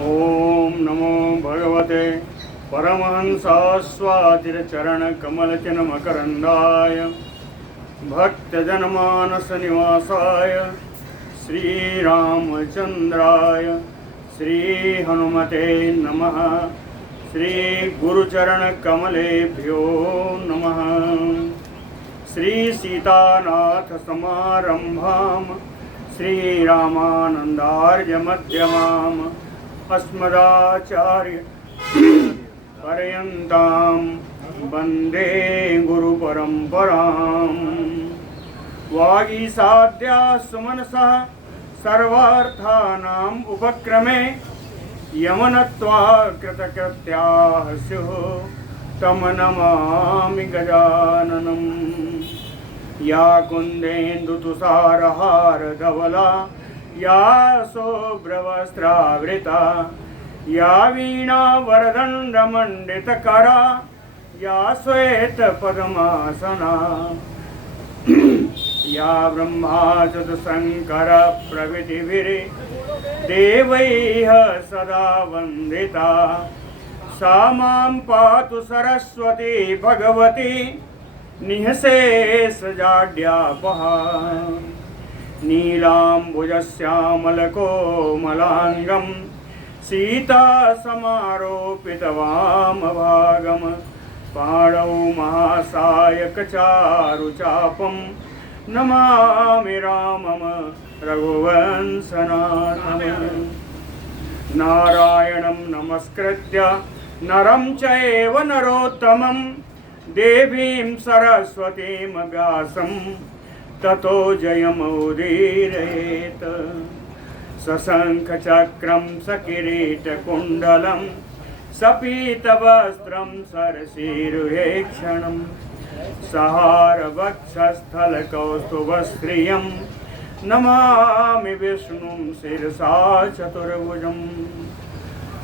ओम नमो भगवते परमहंसास्वातिरचरणकमलचिन्मकरन्दाय भक्तजनमानसनिवासाय श्रीरामचन्द्राय श्रीहनुमते नमः। श्रीगुरुचरणकमलेभ्यो नमः। श्रीसीतानाथसमारम्भां श्रीरामानन्दार्यमध्यमाम् अस्मदाचार्य पर्यन्तां वन्दे गुरुपरम्पराम्। वागीसाद्या सुमनसः सर्वार्थानाम् उपक्रमे यमनत्वा कृतकृत्याः स्युः तं नमामि गजाननम्। या कुन्देन्दुतुषारहारधवला या शुभ्रवस्त्रावृता या वीणावरदण्डमण्डितकरा या श्वेतपद्मासना या ब्रह्माच्युतशङ्करप्रभृतिभिर्देवैः सदा वन्दिता सा मां पातु सरस्वती भगवती निःशेषजाड्यापहा। नीलाम्बुजश्यामलकोमलाङ्गं सीतासमारोपितवामभागं पाणौ महासायकचारुचापं नमामि रामं रघुवंशनाथम्। नारायणं नमस्कृत्य नरं चैव नरोत्तमं देवीं सरस्वतीं व्यासं ततो जयमुदीरयेत्। सशङ्खचक्रं सकिरीटकुण्डलं सपीतवस्त्रं सरसीरुहेक्षणं सहारवक्षस्थलकौस्तुभश्रियं नमामि विष्णुं शिरसा चतुर्भुजम्।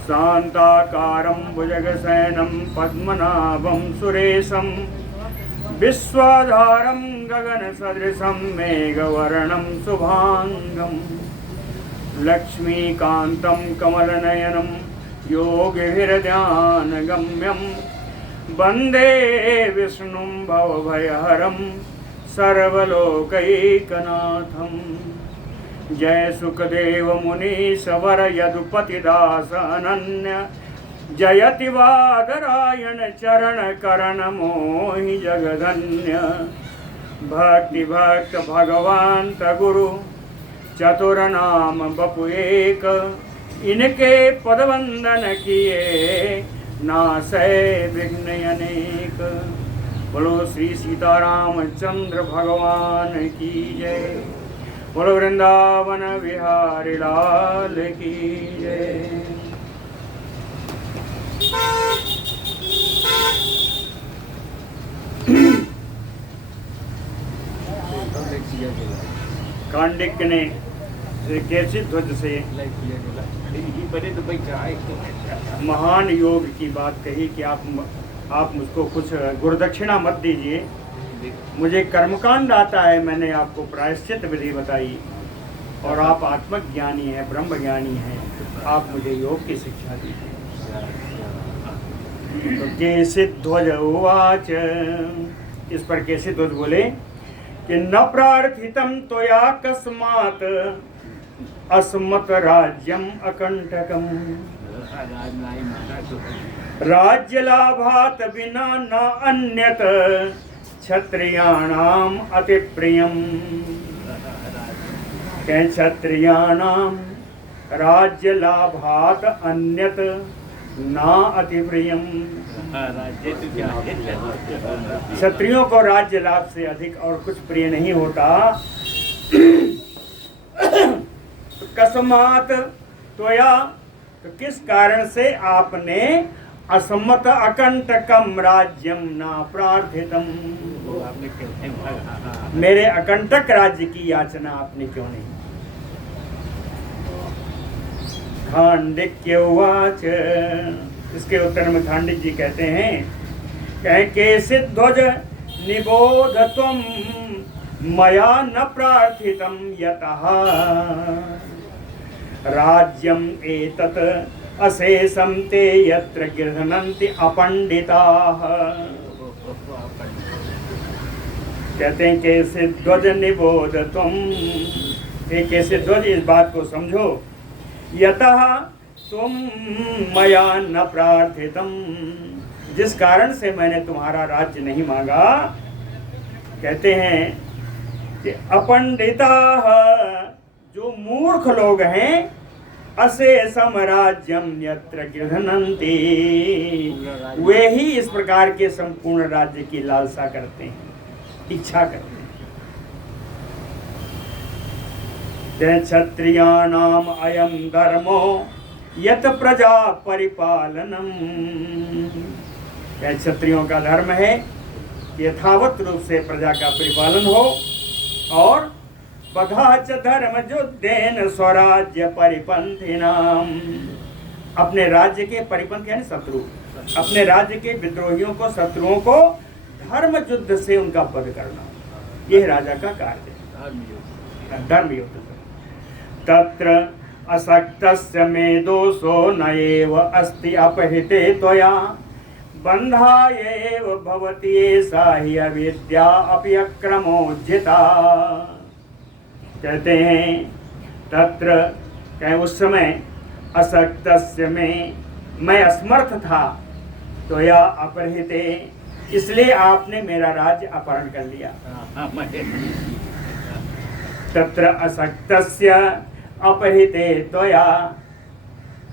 शान्ताकारं भुजगशयनं पद्मनाभं सुरेशं विश्वाधारं गगनसदृशं मेघवर्णं शुभांगं लक्ष्मीकान्तं कमलनयनं योगिभिर्ध्यानगम्यं वन्दे विष्णुं भवभयहरं सर्वलोकैकनाथम्। जय सुखदेव मुनीश्वर यदुपतिदास अनन्य जयति वादरायण चरण करण मोहि जगधन्य। भक्ति भक्त भगवंत गुरु चतुर नाम बपु एक इनके पदवंदन किए नासै विघ्न अनेक। बोलो श्री सीतारामचंद्र भगवान की जय। बोलो वृंदावन विहारी लाल की जय। कांडिक ने केसी ध्वज से महान योग की बात कही कि आप मुझको कुछ गुरुदक्षिणा मत दीजिए, मुझे कर्मकांड आता है, मैंने आपको प्रायश्चित विधि बताई और आप आत्मज्ञानी हैं, ब्रह्म ज्ञानी हैं, आप मुझे योग की शिक्षा दीजिए। तो केशिध्वज उवाच, इस पर केशिध्वज बोले कि न प्रार्थितं त्वया कस्मात् अस्मत् राज्यम अकंटकम। राज्यलाभात् विना न अन्यत् क्षत्रियाणाम् अतिप्रियम्। क्षत्रियाणां राज्यलाभात् अन्यत् न अतिप्रियम्। क्षत्रियों को राज्य लाभ से अधिक और कुछ प्रिय नहीं होता। कस्मात् त्वया, तो किस कारण से आपने असम्मत अकंटकम राज्यम ना प्रार्थितम, मेरे अकंटक राज्य की याचना आपने क्यों नहीं। खांडिक्य उवाच, इसके उत्तर में खांडिक जी कहते हैं केशिध्वज निबोध त्वं मया न प्रार्थितं यतः राज्यम एतत् अशेषम ते यत्र गृह्णन्ति अपंडिताः। कहते हैं कैसे ध्वज निबोध तुम, एक कैसे ध्वज, इस बात को समझो। यतः तुम मया न प्रार्थितम, जिस कारण से मैंने तुम्हारा राज्य नहीं मांगा। कहते हैं कि अपंडिता, जो मूर्ख लोग हैं, अशेषम राज्यम यत्र गृह्णन्ति, वे ही इस प्रकार के संपूर्ण राज्य की लालसा करते हैं, इच्छा करते हैं। क्षत्रियाणाम अयम धर्मो यत प्रजा परिपालनम, क्षत्रियों का धर्म है यथावत रूप से प्रजा का परिपालन हो, और बधाच धर्म युद्धेन स्वराज्य परिपंथिनाम, अपने राज्य के परिपंथ यानी शत्रु, अपने राज्य के विद्रोहियों को, शत्रुओं को धर्म युद्ध से उनका वध करना, यह राजा का कार्य है, धर्म युद्ध। तत्र असक्तस्य मे दोषो न एव अस्ति अपहिते त्वया, बन्धायैव भवति एषा हि अविद्या अपि अक्रमोज्झिता। कहते हैं तत्र, कहें उस समय, असक्तस्य में, मैं असमर्थ था, त्वया अपहृते, इसलिए आपने मेरा राज्य अपहरण कर लिया। तत्र असक्तस्य अपहृते त्वया,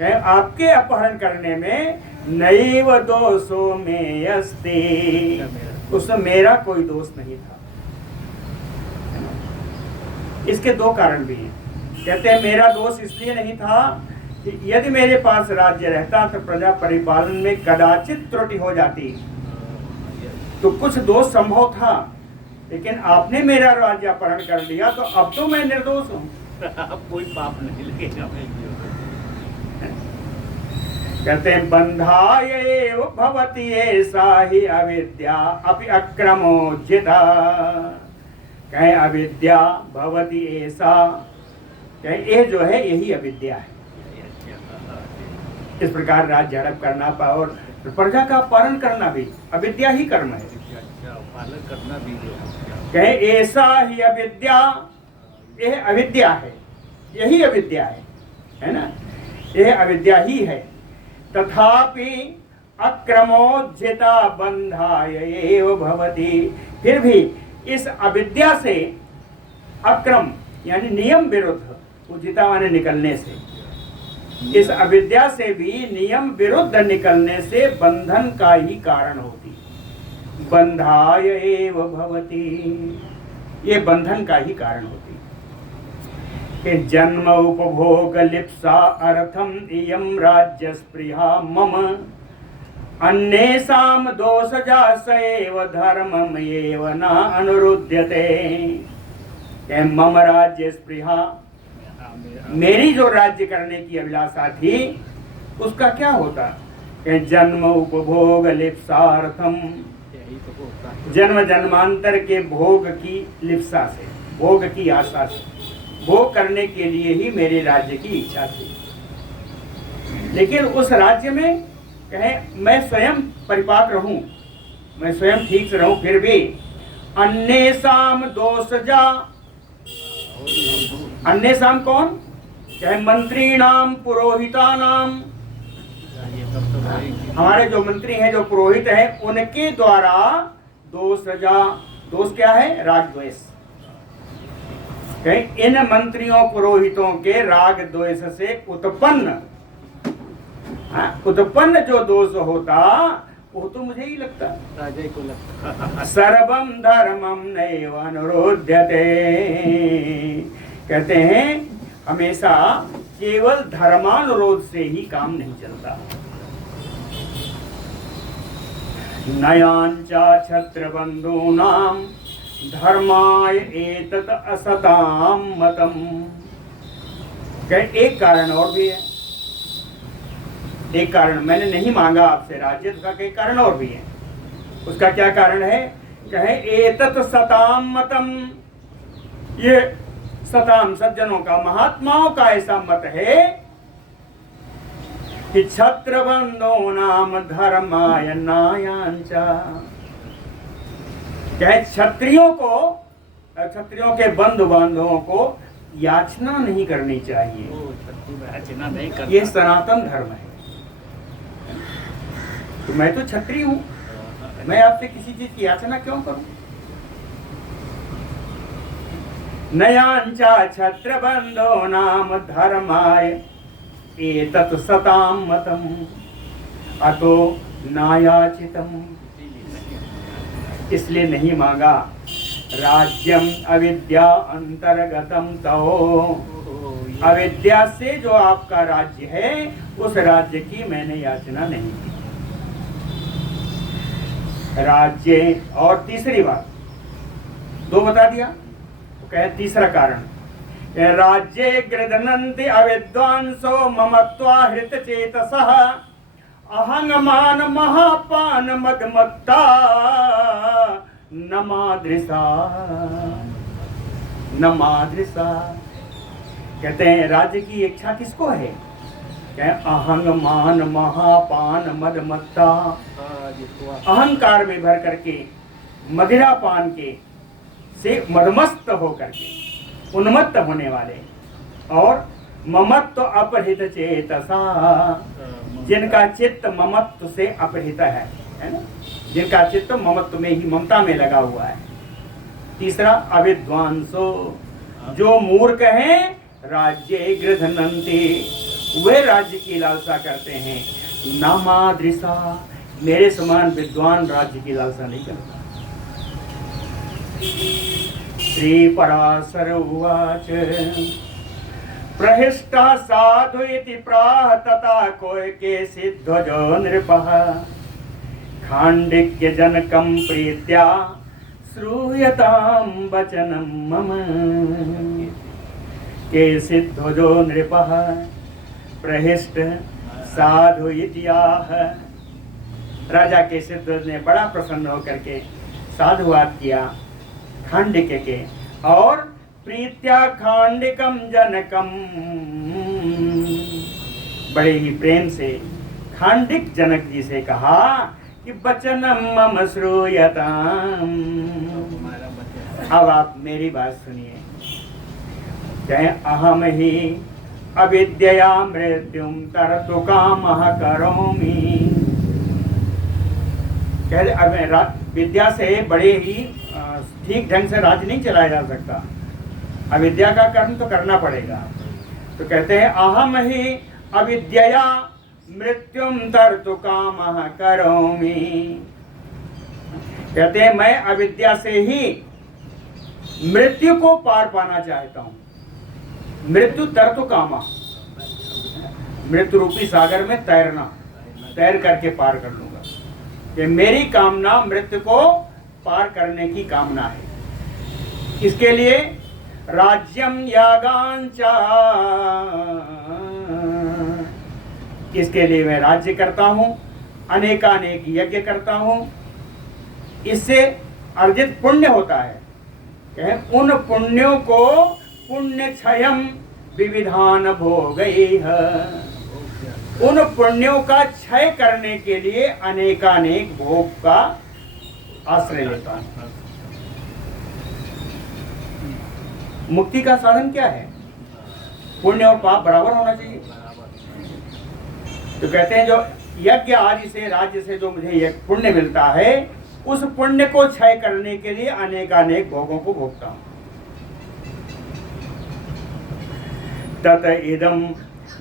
आपके अपहरण करने में नैव दोषो में अस्ति, उसमें मेरा कोई दोष नहीं था। इसके दो कारण भी हैं। कहते हैं मेरा दोष इसलिए नहीं था कि यदि मेरे पास राज्य रहता तो प्रजा परिपालन में कदाचित त्रुटि हो जाती, तो कुछ दोष संभव था, लेकिन आपने मेरा राज्य अपहरण कर लिया तो अब तो मैं निर्दोष हूँ, कोई पाप नहीं लगेगा। कहते हैं बंधाय एव भवति एषा हि अविद्या अपि अक्रमोज्झिता, कहे अविद्या भवति ऐसा, कहे ये जो है यही अविद्या है। इस प्रकार राज्य हड़प करना और प्रजा का पालन करना भी अविद्या ही कर्म है, पालन करना भी। कहे ऐसा ही अविद्या, यह अविद्या है, यही अविद्या है ना, यह अविद्या ही है। तथापि अक्रमोज्झिता बंधाय एव भवति, फिर भी इस अविद्या से, अक्रम यानी नियम विरुद्ध, उज्झिता माने निकलने से, इस अविद्या से भी नियम विरुद्ध निकलने से बंधन का ही कारण होती, बंधाय एव भवति, ये बंधन का ही कारण होती। कि जन्म उपभोग लिप्सा अर्थम इयम राज्य स्पृहा मम, अन्येषां दोषजा सैव धर्मम एव न अनुरुध्यते। मम राज्य स्पृहा, मेरी जो राज्य करने की अभिलाषा थी उसका क्या होता? जन्म उपभोग लिप्सार्थम, जन्म जन्मांतर के भोग की लिप्सा से, भोग की आशा से, भोग करने के लिए ही मेरे राज्य की इच्छा थी। लेकिन उस राज्य में कहे मैं स्वयं परिपाक रहूं, मैं स्वयं ठीक से रहूं, फिर भी अन्येषां दोषजा, अन्येषां कौन? चाहे मंत्रीणाम पुरोहितानाम, हमारे जो मंत्री हैं, जो पुरोहित हैं, उनके द्वारा दोषजा, दोष क्या है? राग द्वेष। इन मंत्रियों पुरोहितों के राग द्वेष से उत्पन्न जो दोष होता वो तो मुझे ही लगता, राजा को लगता। सर्वम धर्मम नैव अनुरोध्यते, कहते हैं हमेशा केवल धर्मानुरोध से ही काम नहीं चलता। नयांचा छत्रबंधूनाम धर्माय एतत् असताम मतम, एक कारण और भी है, एक कारण मैंने नहीं मांगा आपसे राज्य, उसका कई कारण और भी है। उसका क्या कारण है? कहे एतत् सताम मतम, ये सताम सज्जनों का, महात्माओं का ऐसा मत है कि छत्रबंधो नाम धर्माय न्यायांचा। क्या क्षत्रियों के बंधु बांधवों को याचना नहीं करनी चाहिए। याचना नहीं करना। ये सनातन धर्म है। तो मैं तो क्षत्रिय हूँ, मैं आपसे किसी चीज की याचना क्यों करूं। नयांचा छत्रबंधो नाम धर्माय एतत् सताम मतम अतो नायाचितम। इसलिए नहीं मांगा। राज्यम अविद्या अंतर्गतम तो, अविद्या से जो आपका राज्य है उस राज्य की मैंने याचना नहीं की। राज्य और तीसरी बात, दो बता दिया, तो कहे तीसरा कारण, राज्ये गृधनन्ति अविद्वांसो ममत्वाहृत चेतसः अहंगमान महापान मदमत्ता न मादृशा। कहते हैं राज्य की इच्छा किसको है? क्या अहंगमान महापान मदमत्ता, अहंकार में भर करके मदिरा पान के से मदमस्त होकर के उन्मत्त होने वाले, और ममत्व अपहृत चेतसा, जिनका चित्त ममत्व से अपहृत है ना, जिनका चित्त ममत्व में ही ममता में लगा हुआ है। तीसरा अविद्वांसो, जो मूर्ख हैं, राज्ये गृधनन्ति, वे राज्य की लालसा करते हैं। नामादृशा, मेरे समान विद्वान राज्य की लालसा नहीं करता। श्री पराशर उवाच प्रहिष्टा साधु इति प्राह तथा कोय के सिद्धो नृपः खांडिक्य जनकं प्रीत्या श्रूयतां वचनं मम। के सिद्धो नृपः प्रहिष्ट साधु इति आह। राजा के सिद्ध ने बड़ा प्रसन्न होकर के साधुवाद किया खांडिक्य के, और प्रीत्या खांडिकम जनकम, बड़े ही प्रेम से खांडिक जनक जी से कहा कि वचनम मम श्रूयताम। अब आप मेरी बात सुनिए। कहे अहम ही अविद्या मृत्युम तरतु कामः करोमि। कह विद्या से बड़े ही ठीक ढंग से राज्य नहीं चलाया जा सकता, अविद्या का कर्म तो करना पड़ेगा। तो कहते हैं अहम ही अविद्या मृत्युम तरतु कामः करोमि। कहते हैं मैं अविद्या से ही मृत्यु को पार पाना चाहता हूं। मृत्यु तरतु कामः, मृत्यु रूपी सागर में तैरना, तैर करके पार कर लूंगा। ये मेरी कामना मृत्यु को पार करने की कामना है। इसके लिए राज्यम यागांचा, इसके लिए मैं राज्य करता हूँ, अनेकानेक यज्ञ करता हूँ। इससे अर्जित पुण्य होता है। कहें उन पुण्यों को पुण्य क्षयम विविधान भोगैः, उन पुण्यों का क्षय करने के लिए अनेकानेक भोग का आश्रय लेता हूं। मुक्ति का साधन क्या है? पुण्य और पाप बराबर होना चाहिए। तो कहते हैं जो यज्ञ आदि से, राज्य से जो मुझे पुण्य मिलता है, उस पुण्य को क्षय करने के लिए अनेकानेक भोगों को भोगता हूं। तत इदम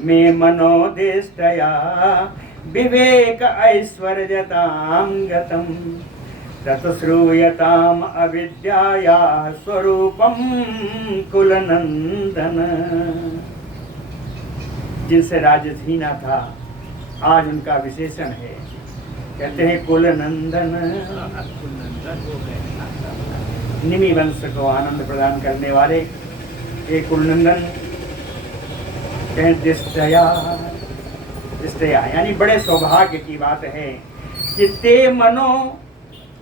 मे मनोदिष्टया विवेक ऐश्वर्यतां गतम् तत श्रूयताम अविद्याया स्वरूपम कुलनंदन। जिनसे राज्य छीना था आज उनका विशेषण है, कहते हैं कुलनंदन। निमि वंश को आनंद प्रदान करने वाले ये कुलनंदन कहें दृष्टया, दृष्टया यानी बड़े सौभाग्य की बात है कि ते मनो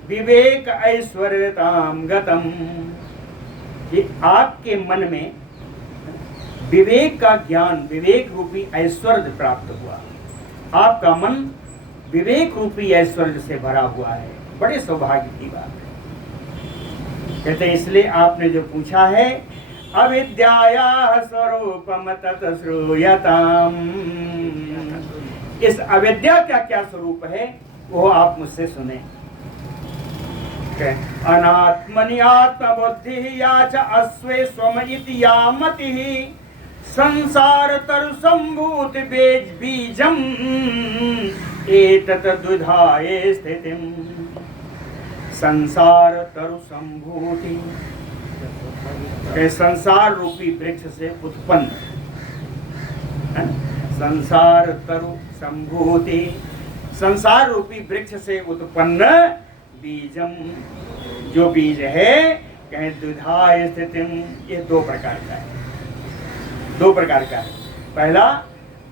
विवेक ऐश्वर्यताम गतम, कि आपके मन में विवेक का ज्ञान, विवेक रूपी ऐश्वर्य प्राप्त हुआ। आपका मन विवेक रूपी ऐश्वर्य से भरा हुआ है, बड़े सौभाग्य की बात है। कहते हैं इसलिए आपने जो पूछा है, अविद्याया स्वरूपम तत् श्रूयताम, इस अविद्या का क्या स्वरूप है वो आप मुझसे सुने। अनात्मनि आत्मबुद्धि या च अस्वे स्वमयिति या मतिः संसार तरु संभूति बीजम एतत् दुधाये स्थितिम। संसार तरु संभूति, संसार रूपी वृक्ष से उत्पन्न, संसार तरु संभूति, संसार रूपी वृक्ष से उत्पन्न बीजम, जो बीज है कहें दुधाय स्थितिम, ये दो प्रकार का है, दो प्रकार का है। पहला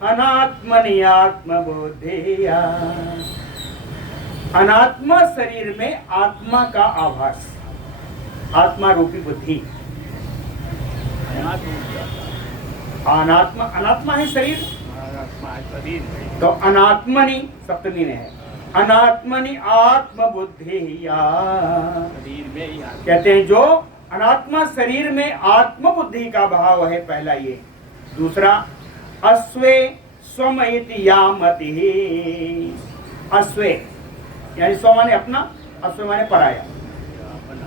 अनात्मनि आत्मबोधेया, अनात्मा शरीर में आत्मा का आभास, आत्मा रूपी बुद्धि। अनात्मा, अनात्मा है शरीर, तो अनात्मनि सप्तमी में है, अनात्मनि आत्मबुद्धि, कहते हैं जो अनात्मा शरीर में आत्मबुद्धि का भाव है, पहला ये। दूसरा अस्वे स्वमयिति या मतिः, अस्वे यानी स्व माने अपना, अस्वे माने पराया,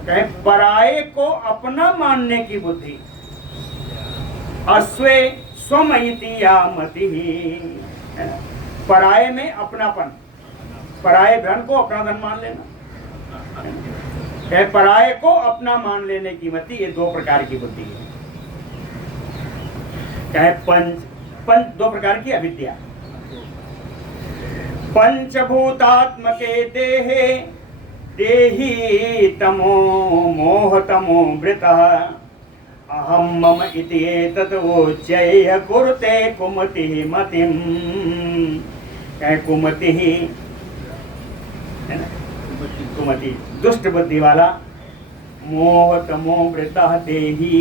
कहे पराये को अपना मानने की बुद्धि। अस्वे स्वमयिति या मतिः, पराये में अपनापन, पराये धन को अपना धन मान लेना, पराये को अपना मान लेने की मति, ये दो प्रकार की बुद्धि है। क्या है? पंच दो प्रकार की अविद्या। पंचभूतात्मके देहे देही तमो मोह तमो वृतः अहम मम इति एतत् वोच्येह कुरुते कुमतिः मतिम्। क्या कुमतिः? कुमति दुष्ट बुद्धि वाला, मोह तमो वृतः देही,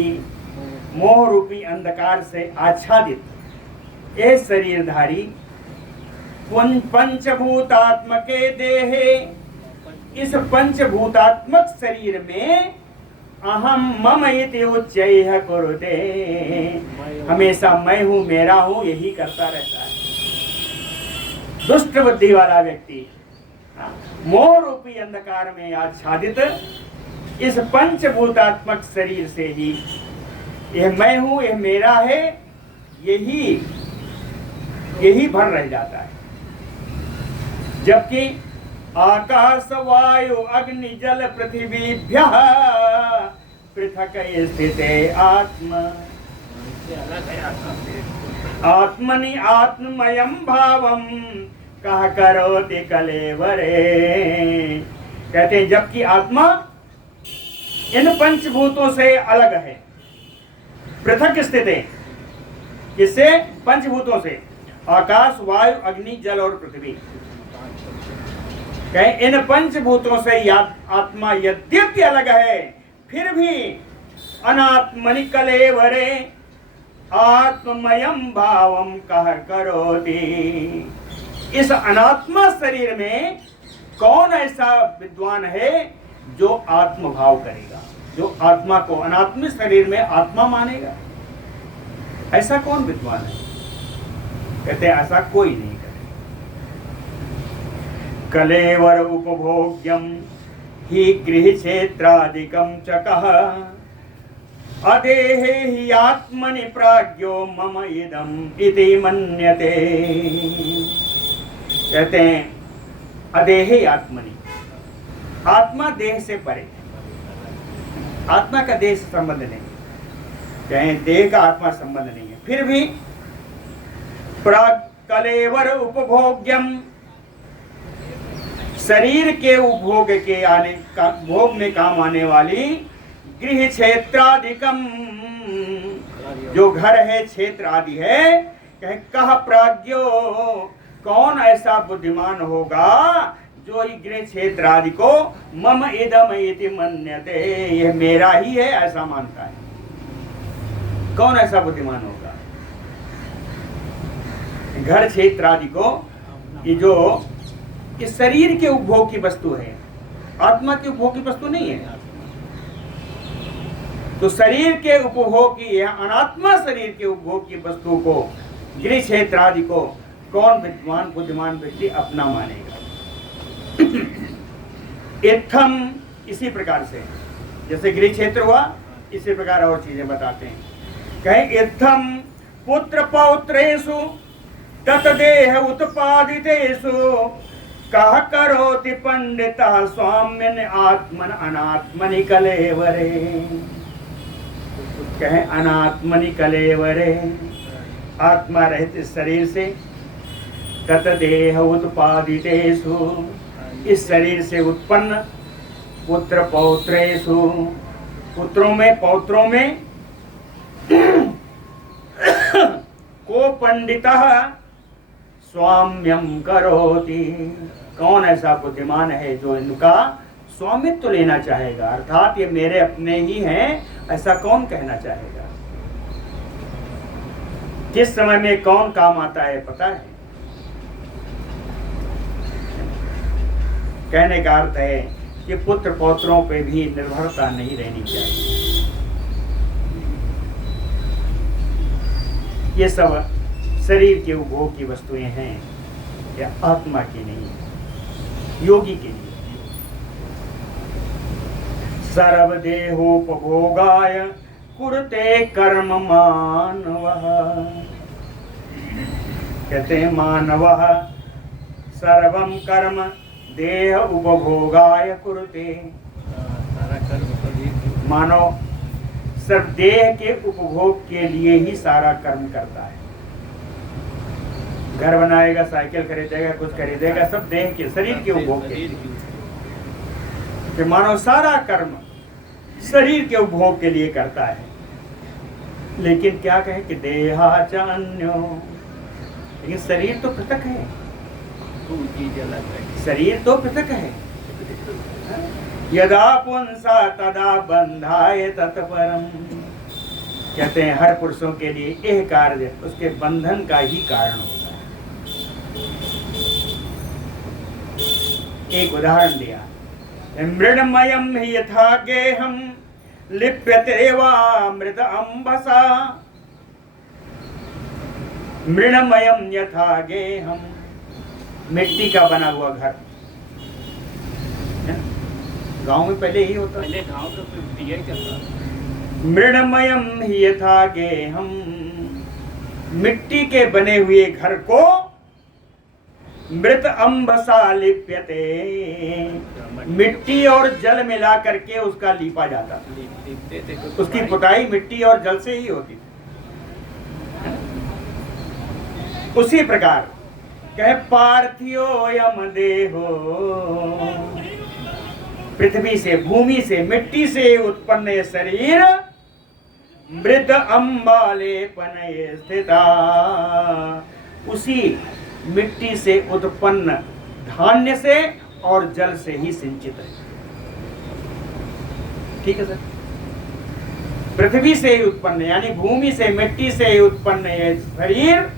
मोह रूपी अंधकार से आच्छादित ये शरीरधारी, पंचभूतात्मके देहे, इस पंचभूतात्मक शरीर में अहम मम इति उच्चैः कुरुते, हमेशा मैं हूँ, मेरा हूँ, यही करता रहता है। दुष्ट बुद्धि वाला व्यक्ति मोह रूपी अंधकार में आच्छादित इस पंचभूतात्मक शरीर से ही यह मैं हूं, यह मेरा है, यही भर रह जाता है। जबकि आकाश वायु अग्नि जल पृथ्वीभ्यः पृथक स्थिते आत्मा, आत्मनि आत्मयं भावम कह करोति कलेवरे। कहते हैं जबकि आत्मा इन पंचभूतों से अलग है, पृथक स्थित है। किससे? पंचभूतों से, आकाश वायु अग्नि जल और पृथ्वी। कहें इन पंचभूतों से आत्मा यद्यपि अलग है, फिर भी अनात्मनि कलेवरे आत्मयम भावम कह करोति। इस अनात्मा शरीर में कौन ऐसा विद्वान है जो आत्मभाव करेगा, जो आत्मा को अनात्म शरीर में आत्मा मानेगा? ऐसा कौन विद्वान है? कहते हैं ऐसा कोई नहीं करे। कलेवर उपभोग्यम ही गृह क्षेत्रादिकम च कह अदेहे हि आत्मनि प्राज्ञो मम इदम इति मन्यते। कहते हैं अदेहे आत्मनि, आत्मा देह से परे, आत्मा का देह से संबंध नहीं, कहें देह का आत्मा संबंध नहीं है, फिर भी कलेवर उपभोग्यम, शरीर के उपभोग के आने का, भोग में काम आने वाली गृह क्षेत्रादिकम, जो घर है क्षेत्र आदि है, कहे कह प्राज्ञो, कौन ऐसा बुद्धिमान होगा जो गृह क्षेत्र आदि को मम इदम इति मन्यते, यह मेरा ही है ऐसा मानता है। कौन ऐसा बुद्धिमान होगा? घर क्षेत्र आदि को ये जो इस शरीर के उपभोग की वस्तु है, आत्मा के उपभोग की वस्तु नहीं है। तो शरीर के उपभोग की या अनात्मा शरीर के उपभोग की वस्तु को, गृह क्षेत्र आदि को कौन विद्वान बुद्धिमान व्यक्ति अपना मानेगा। इत्थम, इसी प्रकार से जैसे गृह क्षेत्र हुआ, इसी प्रकार और चीजें बताते हैं। कहें इत्थम पुत्र पौत्रेषु ततदेह उत्पादितेषु कह करोति पंडितः स्वाम्यन आत्मन अनात्मनि कलेवरे। कहें अनात्मनि कलेवरे, आत्मा रहित इस शरीर से, ततदेह उत्पादितेषु, इस शरीर से उत्पन्न, पुत्र पौत्रेषु, पुत्रों में पौत्रों में, को पंडितः स्वाम्यम करोति, कौन ऐसा बुद्धिमान है जो इनका स्वामित्व लेना चाहेगा, अर्थात ये मेरे अपने ही हैं, ऐसा कौन कहना चाहेगा। किस समय में कौन काम आता है पता है। कहने का अर्थ है कि पुत्र पौत्रों पे भी निर्भरता नहीं रहनी चाहिए। ये सब शरीर के उपभोग की वस्तुएं हैं, या आत्मा की नहीं है, योगी के लिए। सर्वदेहोपभोगाय कुरुते कर्म मानवः, कहते हैं मानवः सर्वं कर्म देह उपभोगाय कुरुते। मानव सिर्फ देह के उपभोग के लिए ही सारा कर्म करता है। घर बनाएगा, साइकिल खरीदेगा, कुछ खरीदेगा, सब देह के, शरीर के उपभोग के लिए। कि मानव सारा कर्म शरीर के उपभोग के लिए करता है। लेकिन क्या कहे कि देहाचान्यो, लेकिन शरीर तो पृथक है, शरीर तो पृथक है। यदा पुंसा तदा बंधाय तत्परम, कहते हैं हर पुरुषों के लिए यह कार्य उसके बंधन का ही कारण होता है। एक उदाहरण दिया, मृण्मयम् हि यथा गेहं लिप्यते वामृत अंबसा। मृण्मयम् यथा गेहं, मिट्टी का बना हुआ घर, गांव में पहले ही होता, पहले गांव का तो यही चलता। मृण्मयम् हि यथा गेहं, मिट्टी के बने हुए घर को मृत अंबसा लिप्यते, मिट्टी और जल मिला करके उसका लीपा जाता था। उसकी पुताई मिट्टी और जल से ही होती थी। उसी प्रकार कहे पार्थियो यम देहो, पृथ्वी से, भूमि से, मिट्टी से उत्पन्न ये शरीर मृद अम्बालेपन स्थिता, उसी मिट्टी से उत्पन्न धान्य से और जल से ही सिंचित है। ठीक है सर। पृथ्वी से ही उत्पन्न, यानी भूमि से, मिट्टी से ही उत्पन्न ये शरीर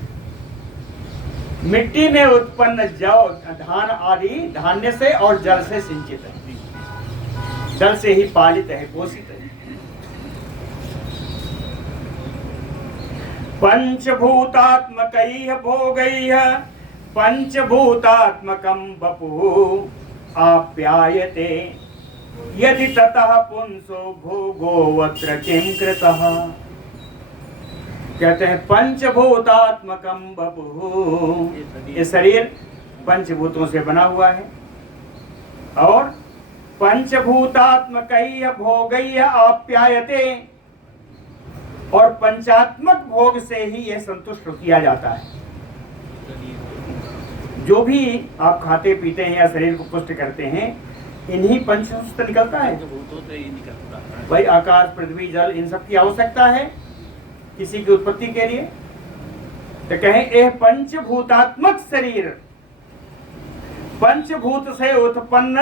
मिट्टी में उत्पन्न जौ, धान आदि धान्य से और जल से सिंचित है, जल से ही पालित है, पोषित है। पंचभूतात्मकैः भोगैः पंचभूतात्मकं वपुः आप्यायते, यदि ततः पुंसो भोगोऽत्र किं कृतः। कहते हैं पंचभूतात्मकं वपुः, ये शरीर पंचभूतों से बना हुआ है, और पंचभूतात्मकैः भोगैः आप्यायते, और पंचात्मक भोग से ही यह संतुष्ट किया जाता है। जो भी आप खाते पीते हैं या शरीर को पुष्ट करते हैं, इन्हीं पंच से निकलता है। भाई आकाश, पृथ्वी, जल, इन सब की आवश्यकता है किसी की उत्पत्ति के लिए। तो कहें यह पंचभूतात्मक शरीर पंचभूत से उत्पन्न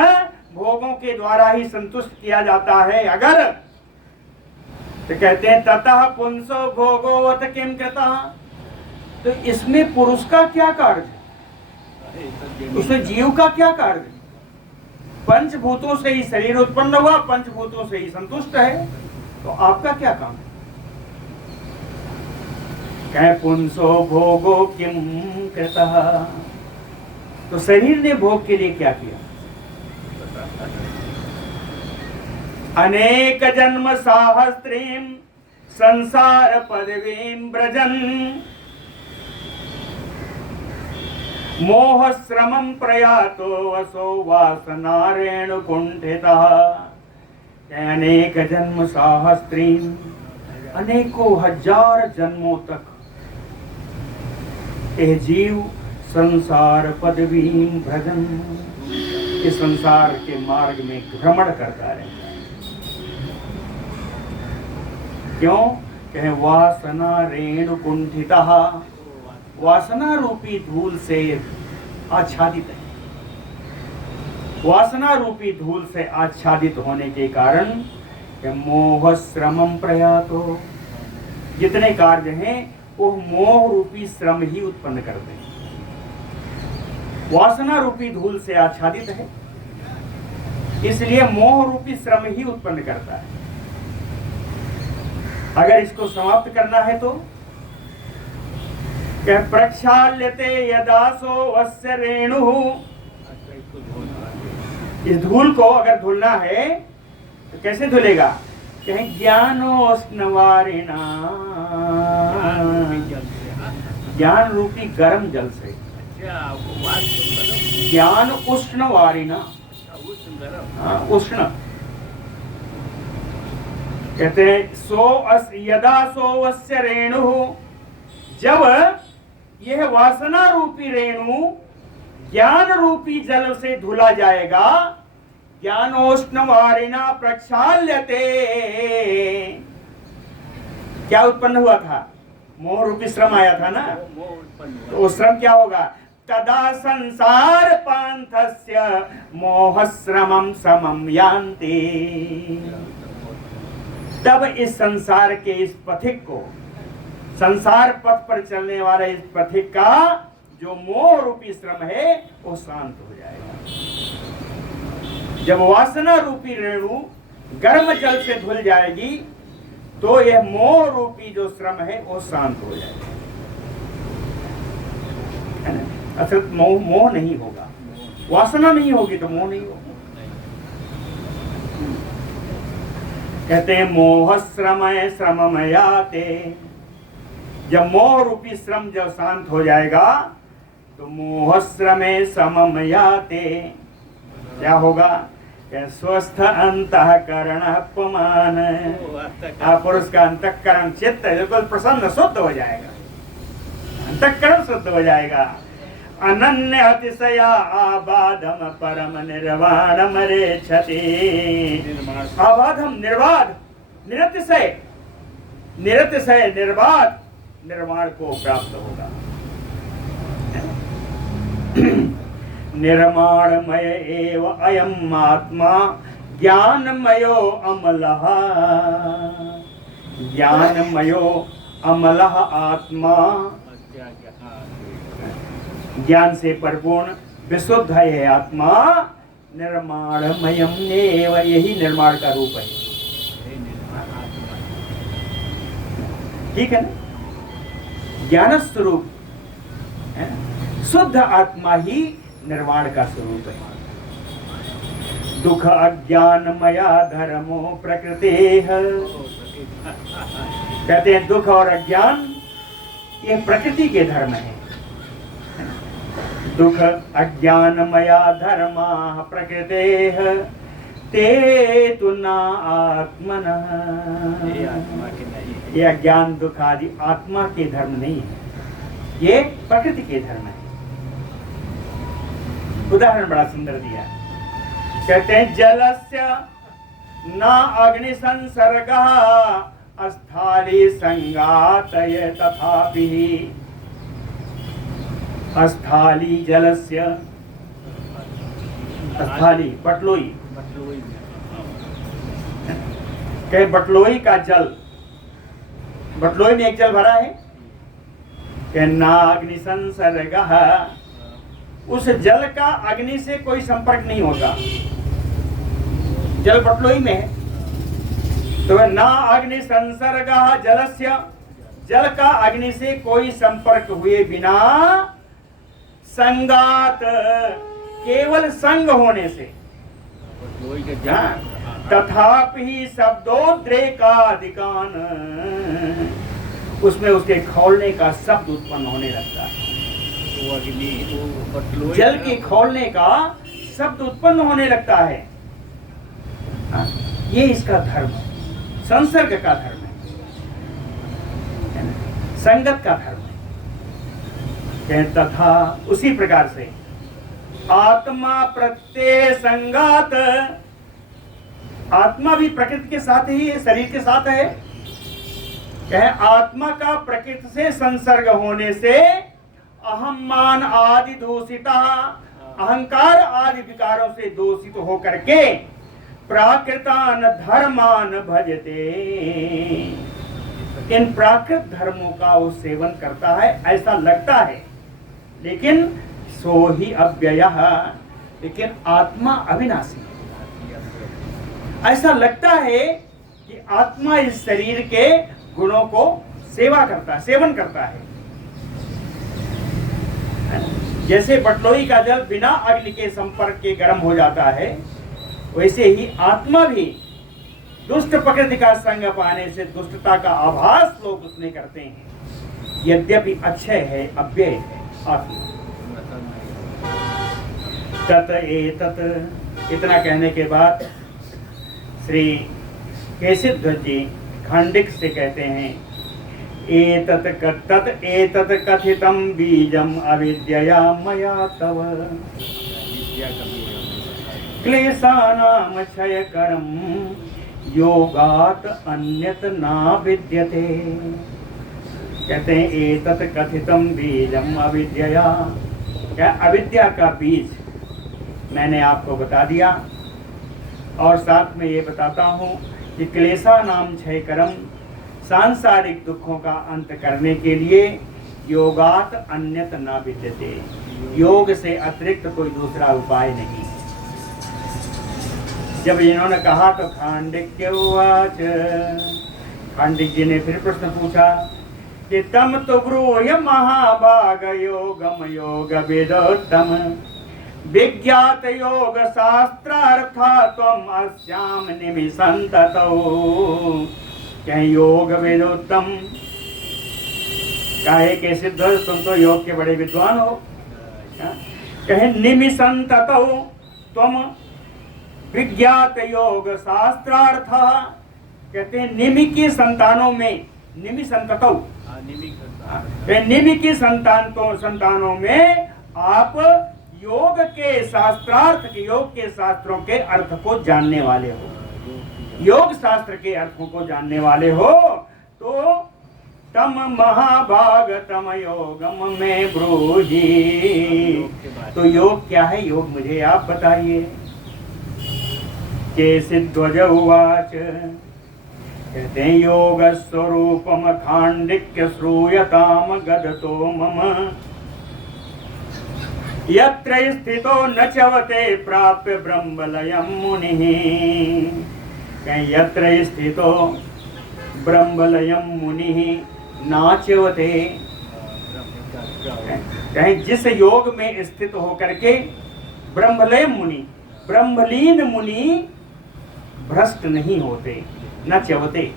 भोगों के द्वारा ही संतुष्ट किया जाता है। अगर तो कहते हैं ततः पुंसो भोगोवत किम कृतः, तो इसमें पुरुष का क्या कार्य है। उसमें जीव का क्या कार्य? पंचभूतों से ही शरीर उत्पन्न हुआ, पंचभूतों से ही संतुष्ट है, तो आपका क्या काम है? कहे पुंसो भोगो किम कृतः, तो शरीर ने भोग के लिए क्या किया? अनेक जन्म साहस्त्रीम संसार पदवीं ब्रजन मोह श्रमं प्रयातो वसो वासनारेण कुंठितः। अनेक जन्म साहस्त्रीम, अनेकों हजार जन्मों तक यह जीव संसार पदवीं भ्रजन, इस संसार के मार्ग में भ्रमण करता रहता है। क्यों? कहे वासना रेणु कुंठितः, वासना रूपी धूल से आच्छादित है। वासना रूपी धूल से आच्छादित होने के कारण मोह श्रमं प्रयातो, जितने कार्य हैं वो मोह रूपी श्रम ही उत्पन्न करते हैं। वासना रूपी धूल से आच्छादित है, इसलिए मोह रूपी श्रम ही उत्पन्न करता है। अगर इसको समाप्त करना है तो प्रक्षाल्यते यदासो वस्य रेणु, इस धूल को अगर धुलना है तो कैसे धुलेगा? कहें ज्ञानोष्णवारिणा, ज्ञान रूपी गर्म जल से। ज्ञान उष्ण वारिणा, उष्ण कहते हैं यदा सोवस्य रेणु, जब यह वासना रूपी रेणु ज्ञान रूपी जल से धुला जाएगा, ज्ञानोष्ण वारिणा प्रक्षाल्यते, क्या उत्पन्न हुआ था? मोह रूपी श्रम आया था ना, तो वो श्रम क्या होगा? तदा संसार पांथस्य मोह श्रमं समं यान्ति, तब इस संसार के इस पथिक को, संसार पथ पर चलने वाले इस पथिक का जो मोह रूपी श्रम है वो शांत हो जाएगा। जब वासना रूपी रेणु गर्म जल से धुल जाएगी तो यह मोह रूपी जो श्रम है वो शांत हो जाएगा। असल मोह नहीं होगा, वासना नहीं होगी तो मोह नहीं होगा। कहते हैं मोह श्रमय श्रममयाते, जब मोह रूपी श्रम जब शांत हो जाएगा तो मोह श्रमे सममयाते, क्या होगा? स्वस्थ अंतःकरण अपमान, पुरुष का अंतःकरण चित्त बिल्कुल प्रसन्न शुद्ध हो जाएगा, अंतःकरण शुद्ध हो जाएगा। अनन्य अतिशया आबाधम परम निर्वाणम रेक्षति, आबाधम निर्वाध, निरतिशय, निरतिशय निर्वाध निर्वाण को प्राप्त होगा। निर्माणमय एव अयम आत्मा ज्ञानमयो अमलः, ज्ञानमयो अमलः आत्मा, ज्ञान से परिपूर्ण विशुद्ध है आत्मा। निर्माणमयम एव, यही निर्माण का रूप है। ठीक है ना? ज्ञान स्वरूप शुद्ध आत्मा ही निर्वाण का स्वरूप है। दुख अज्ञानमया धर्मो प्रकृति, कहते हैं दुख और अज्ञान ये प्रकृति के धर्म है। दुख अज्ञानमया धर्मा प्रकृतेः ते तु न आत्मनः, ये अज्ञान दुख आदि आत्मा के धर्म नहीं है, ये प्रकृति के धर्म है। उदाहरण बड़ा सुंदर दिया, कहते हैं जलस्य न अग्नि संसर्गः अस्थाली संगातय तथापि, अस्थाली जलस्य, अस्थाली बटलोई, कहे बटलोई का जल, बटलोई में एक जल भरा है, कहे नाग्नि संसर्गः, उस जल का अग्नि से कोई संपर्क नहीं होता। जल बटलोई में है तो ना अग्नि संसर्ग जलस्य, जल का अग्नि से कोई संपर्क हुए बिना संगात, केवल संग होने से, तथापि शब्दोद्रेकादिकान, उसमें उसके खौलने का शब्द उत्पन्न होने लगता है। जल के खौलने का शब्द उत्पन्न होने लगता है। ये इसका धर्म है, संसर्ग का धर्म है, संगत का धर्म है। तथा उसी प्रकार से आत्मा प्रत्यय संगात, आत्मा भी प्रकृति के साथ ही है, शरीर के साथ है। आत्मा का प्रकृति से संसर्ग होने से अहम मान आदि दूषिता, अहंकार आदि विकारों से दूषित होकर के प्राकृतान धर्मान भजते, इन प्राकृत धर्मों का वो सेवन करता है, ऐसा लगता है। लेकिन सो ही अव्ययः, लेकिन आत्मा अविनाशी। ऐसा लगता है कि आत्मा इस शरीर के गुणों को सेवा करता है, सेवन करता है। जैसे बटलोई का जल बिना अग्नि के संपर्क के गर्म हो जाता है, वैसे ही आत्मा भी दुष्ट प्रकृति का संग पाने से दुष्टता का आभास लोग उसमें करते हैं। यद्यपि अक्षय है, अव्यय है आत्मा। तत एतत, इतना कहने के बाद श्री केशिध्वज जी खांडिक से कहते हैं, एतत कथितं बीजम अविद्यया मया तव क्लेशानां क्षयकरं योगात् अन्यत ना विद्यते। कहते हैं एतत कथितं बीजम अविद्यया, क्या अविद्या का बीज मैंने आपको बता दिया, और साथ में ये बताता हूँ कि क्लेशा नाम क्षयकरम, सांसारिक दुखों का अंत करने के लिए योगात अन्यत ना विद्यते, योग से अतिरिक्त कोई दूसरा उपाय नहीं। जब इन्होंने कहा तो खांडिक उवाच, खांडिक जी ने फिर प्रश्न पूछा कि तम तो ब्रूय महाभाग योगम योग वेदोत्तम विज्ञात योग शास्त्रार्था त्वम अस्याम निमिषन्ततौ। कहें योग वेदोत्तम, कहे के सिद्ध तुम तो योग के बड़े विद्वान हो। कहें निमिषन्ततौ त्वम विज्ञात योग शास्त्रार्थ, कहते हैं निमि की संतानों में, निमिषन्ततौ, निमि की संतानों में आप योग के शास्त्रार्थ के, योग के शास्त्रों के अर्थ को जानने वाले हो, योग शास्त्र के अर्थों को जानने वाले हो, तो तम महाभाग तम योगम में ब्रूहि, तो योग क्या है, योग मुझे आप बताइए। केशिध्वज उवाच, कहते हैं योग स्वरूपम खांडिक्य श्रूयताम गदतो मम यत्र स्थितो न चवते प्राप्य ब्रह्मलयं मुनिः। कहीं यत्र स्थितो ब्रह्मलयं मुनिः नाचवते, कहीं जिस योग में स्थित होकर के ब्रह्मलय मुनि, ब्रह्मलीन मुनि भ्रष्ट नहीं होते, न चवते,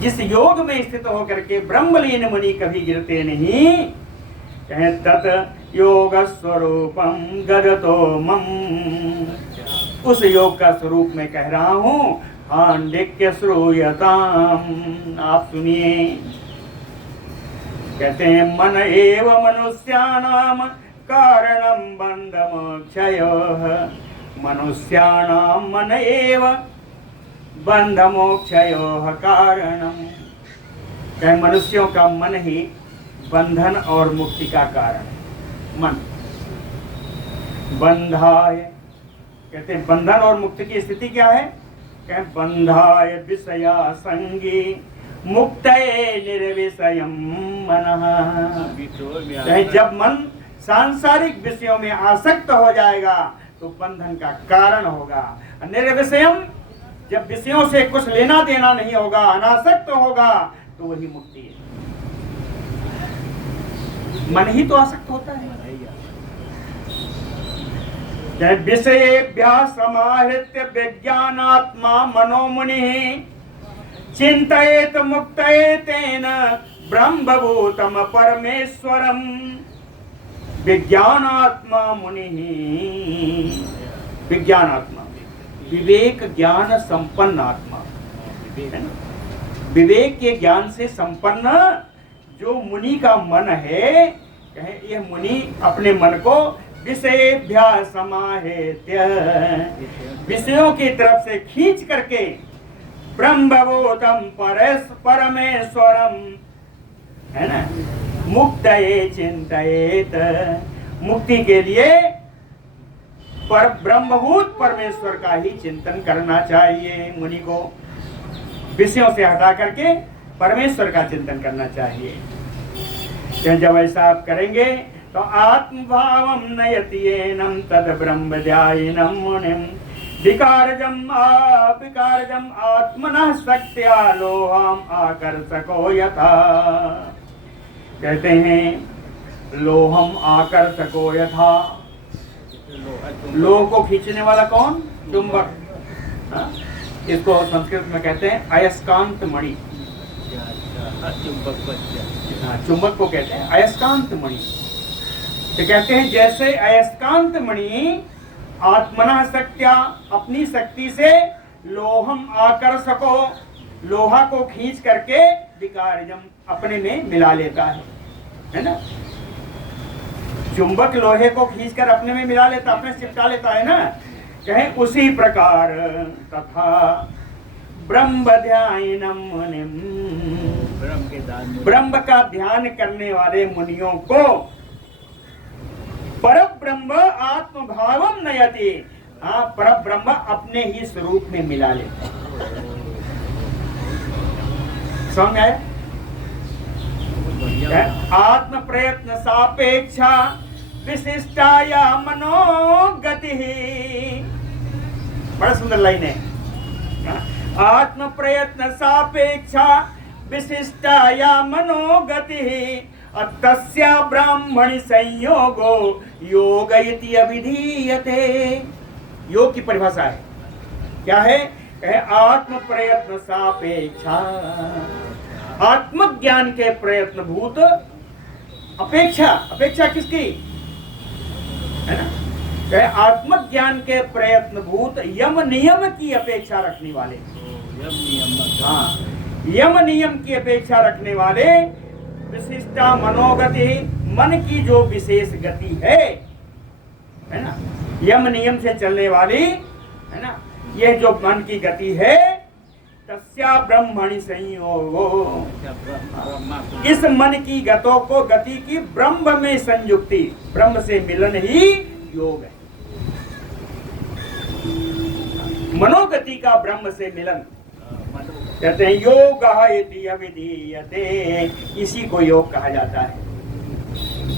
जिस योग में स्थित होकर के ब्रह्मलीन मुनि कभी गिरते नहीं। कहें तत् योग स्वरूपम गदतो मम, उस योग का स्वरूप मैं कह रहा हूँ। खांडिक्य श्रूयताम, आप सुनिए। कहते हैं मन एव मनुष्याणाम कारणम बंध मोक्षयोः, मनुष्याणाम मन एव बंध मोक्षयोः कारणम। कहें मनुष्यों का मन ही बंधन और मुक्ति का कारण है। मन बंधाय, कहते हैं बंधन और मुक्ति की स्थिति क्या है, कहें बंधाय विषया संगी मुक्तये निर्विषयम मनः। जब मन सांसारिक विषयों में आसक्त हो जाएगा तो बंधन का कारण होगा। निर्विषयम, जब विषयों से कुछ लेना देना नहीं होगा, अनासक्त होगा, तो वही मुक्ति है। मन ही तो आसक्त होता है। विषयेभ्यः समाहृत्य विज्ञानात्मा मनोमुनि चिंतयेत मुक्तयेतेन ब्रह्मभूतम परमेश्वरम। विज्ञानात्मा मुनि, विज्ञानात्मा विवेक ज्ञान संपन्न आत्मा, विवेक के ज्ञान से संपन्न जो मुनि का मन है, कहे यह मुनि अपने मन को विषयेभ्यः समाहृत्य, विषयों की तरफ से खींच करके ब्रह्मभूतम परमेश्वरम, है ना, मुक्तये चिंतयेत, मुक्ति के लिए पर ब्रह्मभूत परमेश्वर का ही चिंतन करना चाहिए। मुनि को विषयों से हटा करके परमेश्वर का चिंतन करना चाहिए। जब ऐसा आप करेंगे तो आत्मभावम नयत्येनम तद ब्रह्म ध्यायिनम मुनिम विकारजम आत्मनः शक्त्या लोहम आकर्षको यथा। कहते हैं लोहम आकर्षको यथा, लोह को खींचने वाला कौन? चुंबक। इसको संस्कृत में कहते हैं अयस्कांत मणि। चुंबक को कहते हैं अयस्कांत मणि। तो कहते हैं जैसे अयस्कांत मणि आत्मना शक्त्या, अपनी शक्ति से लोहम आकर्षको, लोहा को खींच करके विकारजम, अपने में मिला लेता है ना। चुंबक लोहे को खींचकर अपने में मिला लेता, अपने चिपका लेता है ना। कहे उसी प्रकार तथा ब्रह्म ध्यायिनम मुनिम, ब्रह्म का ध्यान करने वाले मुनियों को परब्रह्म आत्मभावम नयति, परब्रह्म अपने ही स्वरूप में मिला लेते। समझ आया? आत्म प्रयत्न सापेक्षा विशिष्टाया मनोगति, बड़ा सुंदर लाइन है। आत्म प्रयत्न सापेक्षा विशिष्टाया मनोगति तस्या ब्राह्मणी संयोगो योग इति अभिधीयते। योग की परिभाषा है, क्या है? आत्म प्रयत्न सापेक्षा, आत्मज्ञान के प्रयत्न भूत अपेक्षा, अपेक्षा किसकी है ना? आत्मज्ञान के प्रयत्न भूत यम नियम की अपेक्षा रखने वाले, हाँ, यम नियम की अपेक्षा रखने वाले विशिष्टा मनोगति, मन की जो विशेष गति है ना, यम नियम से चलने वाली है ना, यह जो मन की गति है, तस्या ब्रह्मणि संयोगो, इस मन की गतों को, गति की ब्रह्म में संयुक्ति, ब्रह्म से मिलन ही योग है। मनोगति का ब्रह्म से मिलन कहते हैं योग इति अविधीयते, इसी को योग कहा जाता है।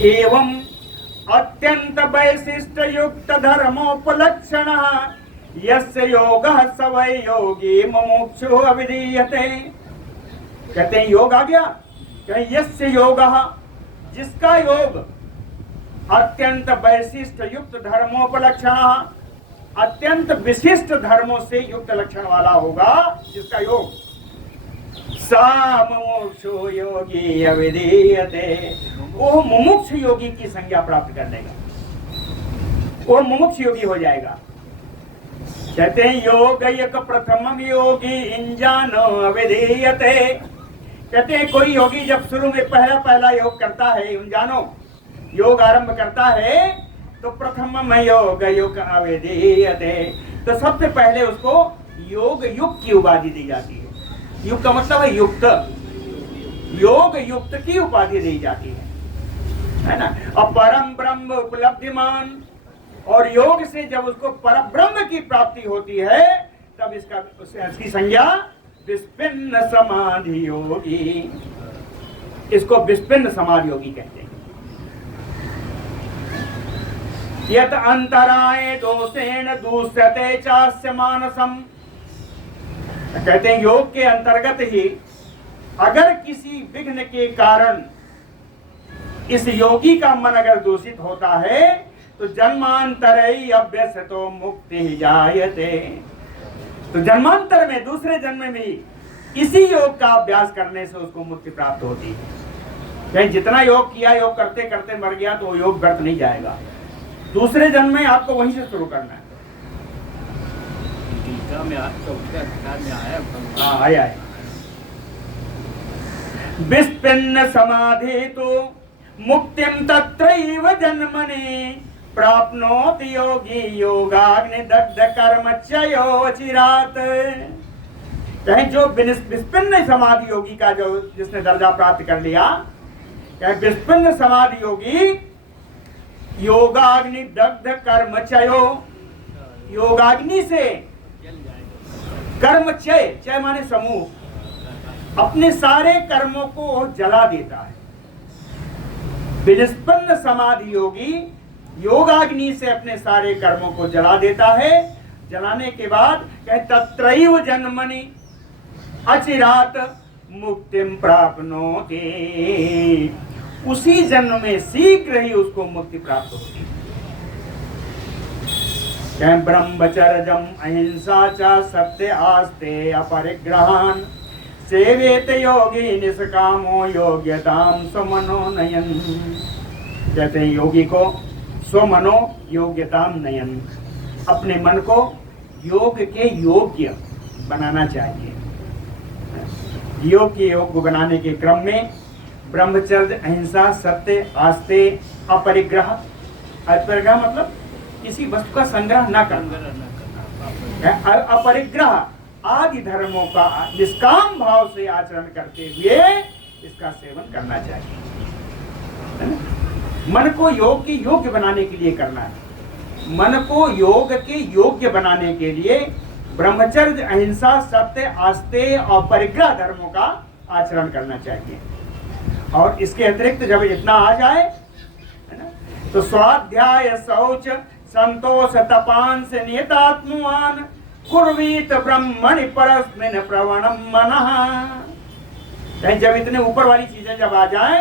एवं अत्यंत वैशिष्ट युक्त धर्मोपलक्षण यस्य योगः स वै योगी मुमुक्षु अविधीयते। कहते हैं योग आ गया, कहते यस्य योगः, जिसका योग अत्यंत वैशिष्ट युक्त धर्मोपलक्षण, अत्यंत विशिष्ट धर्मों से युक्त लक्षण वाला होगा, जिसका योग सा मुमुक्षु योगी अविधीयते, वो मुमुक्ष योगी की संज्ञा प्राप्त कर लेगा, वो मुमुक्ष योगी हो जाएगा। कहते हैं योग एक प्रथम योगी इंजानो अविधीयते। कहते हैं कोई योगी जब शुरू में पहला योग करता है, इंजानो योग आरंभ करता है, तो प्रथम योग युग अविधीयते, तो सबसे पहले उसको योग युक्त की उपाधि दी जाती है। युक्त का मतलब है युक्त, योग युक्त की उपाधि दी जाती है ना। और परम ब्रह्म उपलब्धिमान, और योग से जब उसको परम ब्रह्म की प्राप्ति होती है, तब इसकी संज्ञा विस्पिन्न समाधि योगी, इसको विस्पिन्न समाधि योगी कहते हैं। यत अंतराय दोषेण दूष्यते चास्य मानसम। कहते हैं योग के अंतर्गत ही अगर किसी विघ्न के कारण इस योगी का मन अगर दूषित होता है तो जन्मांतरई अभ्यसतो मुक्ति जायते। तो जन्मांतर में दूसरे जन्म में इसी योग का अभ्यास करने से उसको मुक्ति प्राप्त होती है। कहीं जितना योग किया, योग करते करते मर गया तो योग व्यर्थ नहीं जाएगा। दूसरे जन्म में आपको वहीं से शुरू करना है। गीता में चौथे अध्याय में आया। हाँ आया है। विस्पन्न समाधि तो मुक्तिम तत्रैव जन्मनि प्राप्नोति योगी योगाग्नि दग्ध कर्म चयो चिरात। कहें जो विस्पन्न समाधि योगी का जो जिसने दर्जा प्राप्त कर लिया, कहें विस्पन्न समाधि योगी योगाग्नि दग्ध कर्म चयो, योगाग्नि से कर्म चय, चय माने समूह, अपने सारे कर्मों को जला देता है। विनिष्पन्न समाधि योगी योगाग्नि से अपने सारे कर्मों को जला देता है। जलाने के बाद कहे तत्रैव जन्मनि अचिरात मुक्तिम प्राप्नोति, उसी जन्म में शीघ्र ही उसको मुक्ति प्राप्त होती है। ब्रह्मचर्यम अहिंसा च सत्य आस्ते अपरिग्रहान सेवेत योगी निष्कामो योग्यताम स्वमनो नयन। कहते हैं योगी को स्वमनो योग्यताम नयन, अपने मन को योग के योग्य बनाना चाहिए। योग के योग्य बनाने के क्रम में ब्रह्मचर्य अहिंसा सत्य आस्ते अपरिग्रह, अपरिग्रह मतलब किसी वस्तु का संग्रह न करना, अपरिग्रह आदि धर्मों का निष्काम भाव से आचरण करते हुए इसका सेवन करना चाहिए, है ना? मन को योग के योग्य बनाने के लिए करना है। मन को योग के योग्य बनाने के लिए ब्रह्मचर्य अहिंसा सत्य आस्ते और परिग्रह धर्मों का आचरण करना चाहिए। और इसके अतिरिक्त जब इतना आ जाए, है ना, तो स्वाध्याय शौच संतोष तपांस नियतात्मवान कुर्वीत ब्रह्मणि परस्मिन् प्रवणम मनः। कहीं जब इतने ऊपर वाली चीजें जब आ जाए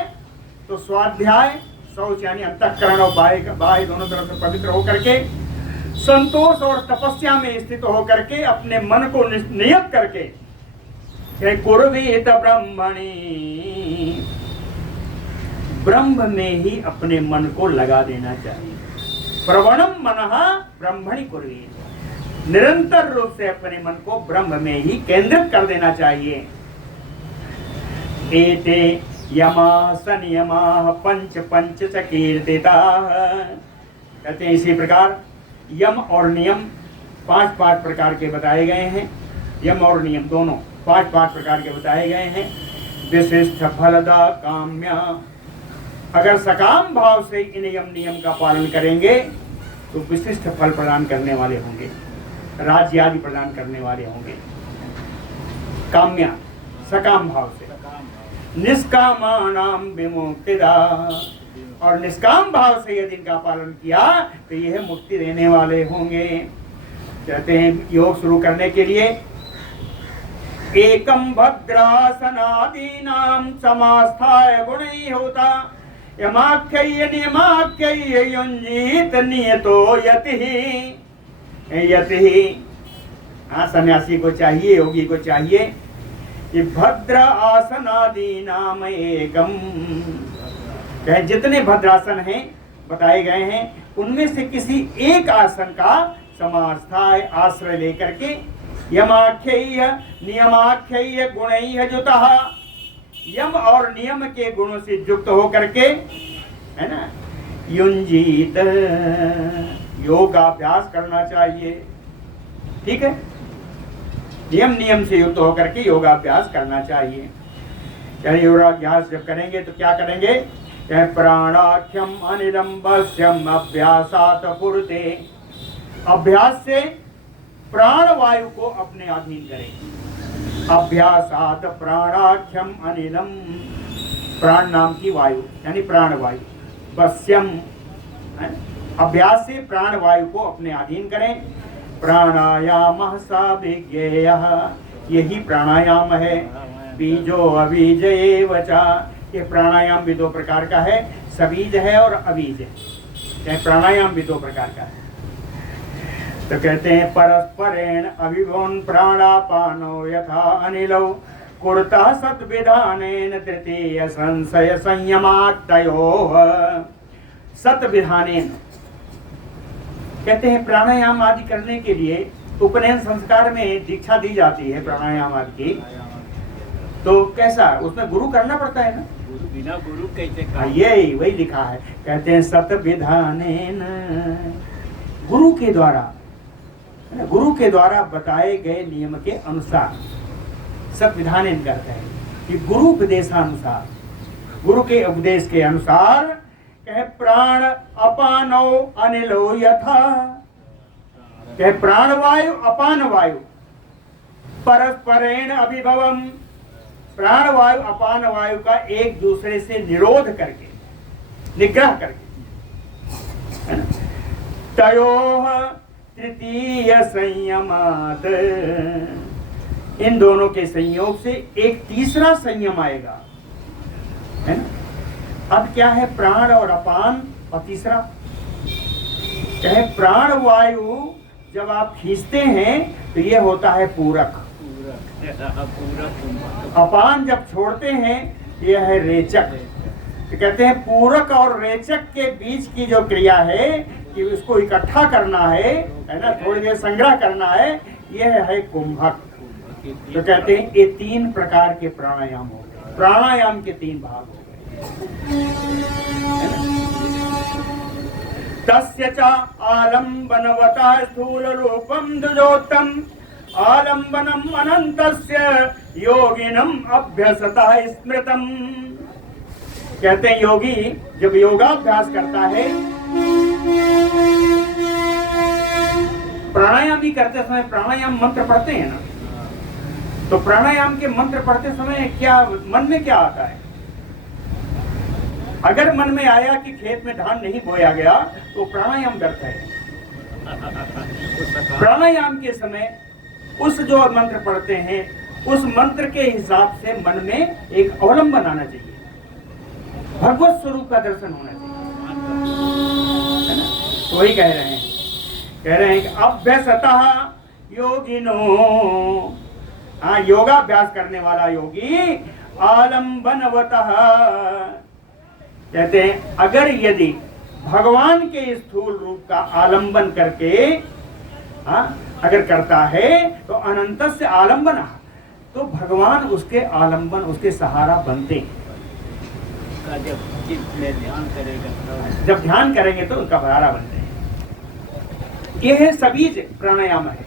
तो स्वाध्याय शौच यानी अंतःकरण और बाह्य दोनों तरफ से पवित्र होकर के, संतोष और तपस्या में स्थित होकर के अपने मन को नियत करके कुर्वीत ब्रह्मणि, ब्रह्म में ही अपने मन को लगा देना चाहिए। प्रवणम मनः ब्रह्मणि कुर्वीत, निरंतर रूप से अपने मन को ब्रह्म में ही केंद्रित कर देना चाहिए। एते यमा संयमा पंच पंच च कीर्तिताः। कहते हैं इसी प्रकार यम और नियम पांच प्रकार के बताए गए हैं। यम और नियम दोनों पांच प्रकार के बताए गए हैं। विशिष्ट फलदा काम्या, अगर सकाम भाव से इन यम नियम का पालन करेंगे तो विशिष्ट फल प्रदान करने वाले होंगे, राज्य आदि प्रदान करने वाले होंगे। काम्या सकाम भाव से, निष्कामानाम विमुक्तिदा, और निष्काम भाव से यदि इनका पालन किया तो यह मुक्ति देने वाले होंगे। कहते हैं योग शुरू करने के लिए एकम भद्रासनादीनाम समास्थाय गुणै होता यमाख्यै नियमाख्यै युञ्जीत नियतो यतिः। हाँ, सन्यासी को चाहिए, योगी को चाहिए कि भद्र आसनादि नाम एकम, जितने भद्रासन हैं बताए गए हैं उनमें से किसी एक आसन का समास्थाय आश्रय लेकर के यमाख्यै नियमाख्यै गुणैः युतः, यम और नियम के गुणों से युक्त होकर के, है ना, युञ्जीत योगाभ्यास करना चाहिए। ठीक है, नियम से युक्त होकर के योगाभ्यास करना चाहिए। यानी योगाभ्यास जब करेंगे तो क्या करेंगे? प्राणाख्यम अनिलम वश्यम अभ्यासात पुरते, अभ्यास से प्राण वायु को अपने अधीन करें। अभ्यासात प्राणाख्यम अनिलम, प्राण नाम की वायु यानी प्राण वायु, वश्यम अभ्यास से प्राण वायु को अपने अधीन करें। प्राणायाम सा विज्ञेय, यही प्राणायाम है। बीजो अबीज एव च, ये प्राणायाम भी दो प्रकार का है, सबीज है और अबीज है। प्राणायाम भी दो प्रकार का है। तो कहते हैं परस्परेण अभिभवन प्राणापानो यथा अनिलो कुर्ता सत्विधानेन तृतीय संशय संयमात्तयोः। सत्विधानेन कहते हैं प्राणायाम आदि करने के लिए उपनयन संस्कार में दीक्षा दी जाती है प्राणायाम आदि की। तो कैसा उसमें गुरु करना पड़ता है ना, बिना गुरु कैसे यही वही लिखा है। कहते हैं सत्विधानेन, गुरु के द्वारा, गुरु के द्वारा बताए गए नियम के अनुसार सत्विधानेन करते हैं कि गुरु उपदेशानुसार, गुरु के उपदेश के अनुसार कहे प्राण अपानो अनिलो यथा, कहे प्राण वायु अपान वायु परस्परेण अभिभवम, प्राण वायु अपान वायु का एक दूसरे से निरोध करके, निग्रह करके, है ना। तयोः तृतीय संयमात्, इन दोनों के संयोग से एक तीसरा संयम आएगा, है ना। अब क्या है प्राण और अपान, और तीसरा कहे प्राण वायु जब आप खींचते हैं तो ये होता है पूरक, अपान जब छोड़ते हैं यह है रेचक। तो कहते हैं पूरक और रेचक के बीच की जो क्रिया है कि उसको इकट्ठा करना है ना, थोड़ी देर संग्रह करना है, यह है कुंभक। तो कहते हैं ये तीन प्रकार के प्राणायाम हो गए, प्राणायाम के तीन भाग हो गए। तस्य च आलम्बनवतः स्थूल रूपम द्विजोत्तम आलम्बनम अनंतस्य योगिनम अभ्यसतः स्मृतम। कहते हैं योगी जब योगाभ्यास करता है, प्राणायाम भी करते समय प्राणायाम मंत्र पढ़ते हैं ना, तो प्राणायाम के मंत्र पढ़ते समय क्या मन में क्या आता है? अगर मन में आया कि खेत में धान नहीं बोया गया तो प्राणायाम व्यर्थ है। प्राणायाम के समय उस जो मंत्र पढ़ते हैं उस मंत्र के हिसाब से मन में एक अवलंबन आना चाहिए, भगवत स्वरूप का दर्शन होना चाहिए, है ना। तो वही कह रहे हैं कि अभ्यसतः योगिनो, हाँ योगाभ्यास करने वाला योगी आलम्बनवतः, कहते हैं अगर यदि भगवान के स्थूल रूप का आलंबन करके अगर करता है तो अनंत से आलंबन, तो भगवान उसके आलंबन, उसके सहारा बनते हैं। जब ध्यान करेंगे तो उनका सहारा बनते हैं। ये है सबीज प्राणायाम है।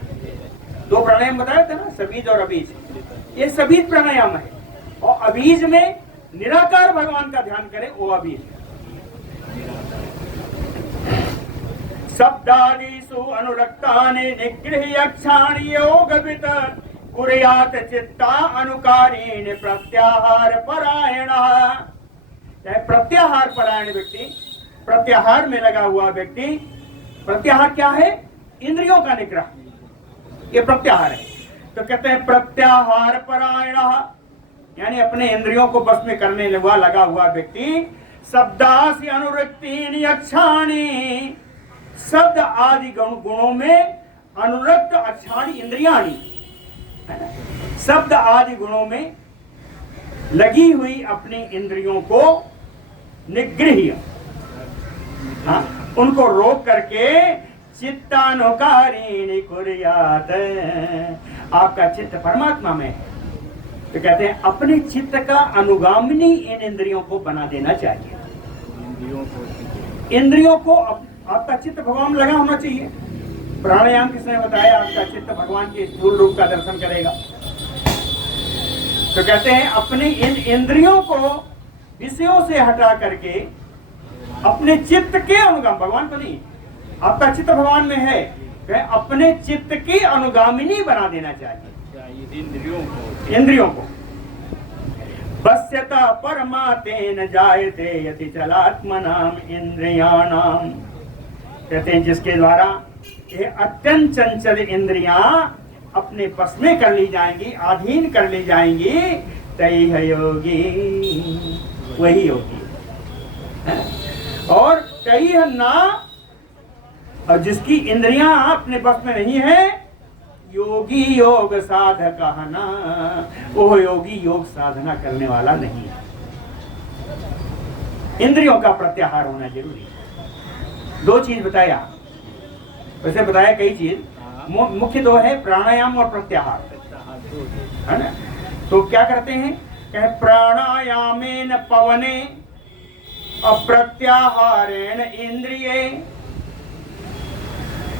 दो प्राणायाम बताया था ना, सबीज और अबीज। ये सबीज प्राणायाम है, और अबीज में निराकार भगवान का ध्यान करें, वो अबीज। शब्दादिषु अनुरक्तानि निगृह्य अक्षाणि योगवित् कुर्यात् चित्ता अनुकारेण प्रत्याहार परायणः। प्रत्याहार परायण व्यक्ति, प्रत्याहार में लगा हुआ व्यक्ति, प्रत्याहार क्या है? इंद्रियों का निग्रह, ये प्रत्याहार है। तो कहते हैं प्रत्याहार परायणः, यानी अपने इंद्रियों को बस में करने लगा हुआ व्यक्ति। शब्दासि अनुरक्तीनि अक्षाणि, शब्द आदि गुणों में अनुरक्त अक्षाणि इंद्रियाणि, शब्द आदि गुणों में लगी हुई अपनी इंद्रियों को निगृह्य, उनको रोक करके चित्तानुकारिणी कुर्यात्, आपका चित्त परमात्मा में। तो कहते हैं अपने चित्त का अनुगामिनी इन इंद्रियों को बना देना चाहिए। इंद्रियों को आपका चित्त भगवान में लगा होना चाहिए। प्राणायाम के समय बताया आपका चित्त भगवान के स्थूल रूप का दर्शन करेगा। तो कहते हैं अपने इन इंद्रियों को विषयों से हटा करके अपने चित्त के अनुगाम, भगवान को नहीं, आपका चित्त भगवान में है, अपने चित्त की अनुगामिनी बना देना चाहिए इंद्रियों को। पश्यता परमातेन जायते यति चलात्मनाम इंद्रियाणाम। कहते हैं जिसके द्वारा ये अत्यंत चंचल इंद्रियां अपने बस में कर ली जाएंगी, अधीन कर ली जाएंगी, तई है योगी, वही योगी है। और कई है ना, और जिसकी इंद्रियां अपने बस में नहीं है, योगी योग साधक ना, वो योगी योग साधना करने वाला नहीं है। इंद्रियों का प्रत्याहार होना जरूरी है। दो चीज बताया, वैसे बताया कई चीज, मुख्य दो है प्राणायाम और प्रत्याहार, है ना। तो क्या करते हैं, कहे प्राणायामेन पवने अप्रत्याहारेण इंद्रिये।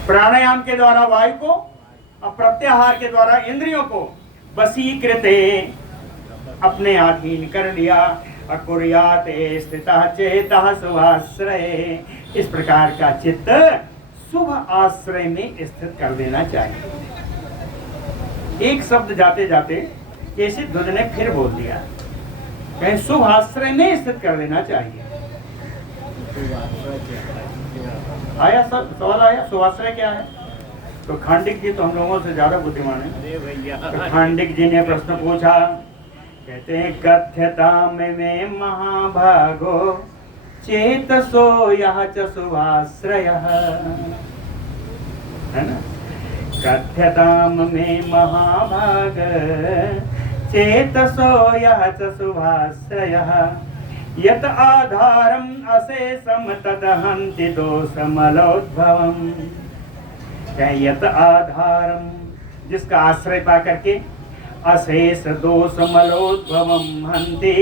प्राणायाम के द्वारा वायु को, अप्रत्याहार के द्वारा इंद्रियों को वशीकृते, अपने अधीन कर लिया। अकुर्याते स्थितः चेतः शुभाश्रये, इस प्रकार का चित्त शुभ आश्रय में स्थित कर देना चाहिए। एक शब्द जाते जाते केसी ध्वज ने फिर बोल दिया, कहीं शुभ आश्रय में स्थित कर देना चाहिए। आया सब सवाल आया, शुभाश्रय क्या है? तो खांडिक जी तो हम लोगों से ज्यादा बुद्धिमान है। अरे भैया, तो खांडिक जी ने प्रश्न पूछा, कहते हैं कथ्यता में महाभागो चेतसो यह च शुभाश्रय, है ना। कथ्यताम में महाभाग चेतसो यह च शुभाश्रय, यत आधारम अशेषम तदहन्ति दोषमलोद्भवम्। यत आधारम, जिसका आश्रय पा करके अशेष दोषमलोद्भवम् हन्ति,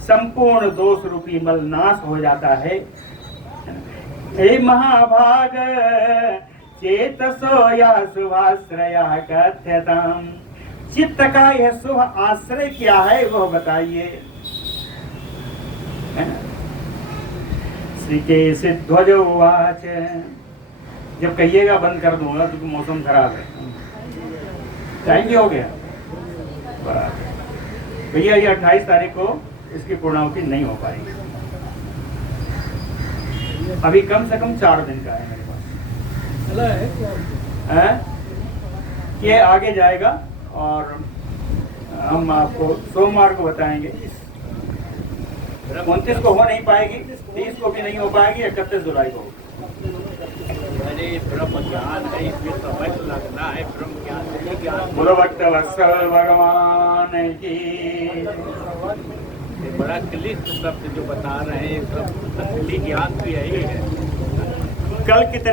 संपूर्ण दोष रूपी मल नाश हो जाता है। हे महाभाग चेतसो यह शुभाश्रय कथ्यताम्, चित्त का यह शुभ आश्रय क्या है वह बताइए। श्री केसी ध्वज उवाच, जब कहिएगा बंद कर दूंगा क्योंकि मौसम खराब है। टाइम भी हो गया भैया, ये 28 तारीख को इसकी पूर्णाहुति नहीं हो पाएगी। अभी कम से कम 4 दिन का है मेरे पास, ये आगे जाएगा और हम आपको सोमवार को बताएंगे। 29 को हो नहीं पाएगी, 30 को भी नहीं हो पाएगी, 31 जुलाई को। अरे ब्रह्म ज्ञान है, इसमें समय तो लगना है। ब्रह्म ज्ञान नहीं, ज्ञान बोलो भक्त वत्सल भगवान की। ये बड़ा क्लिष्ट शब्द जो बता रहे हैं, सब असली ज्ञान तो यही है। कल कितने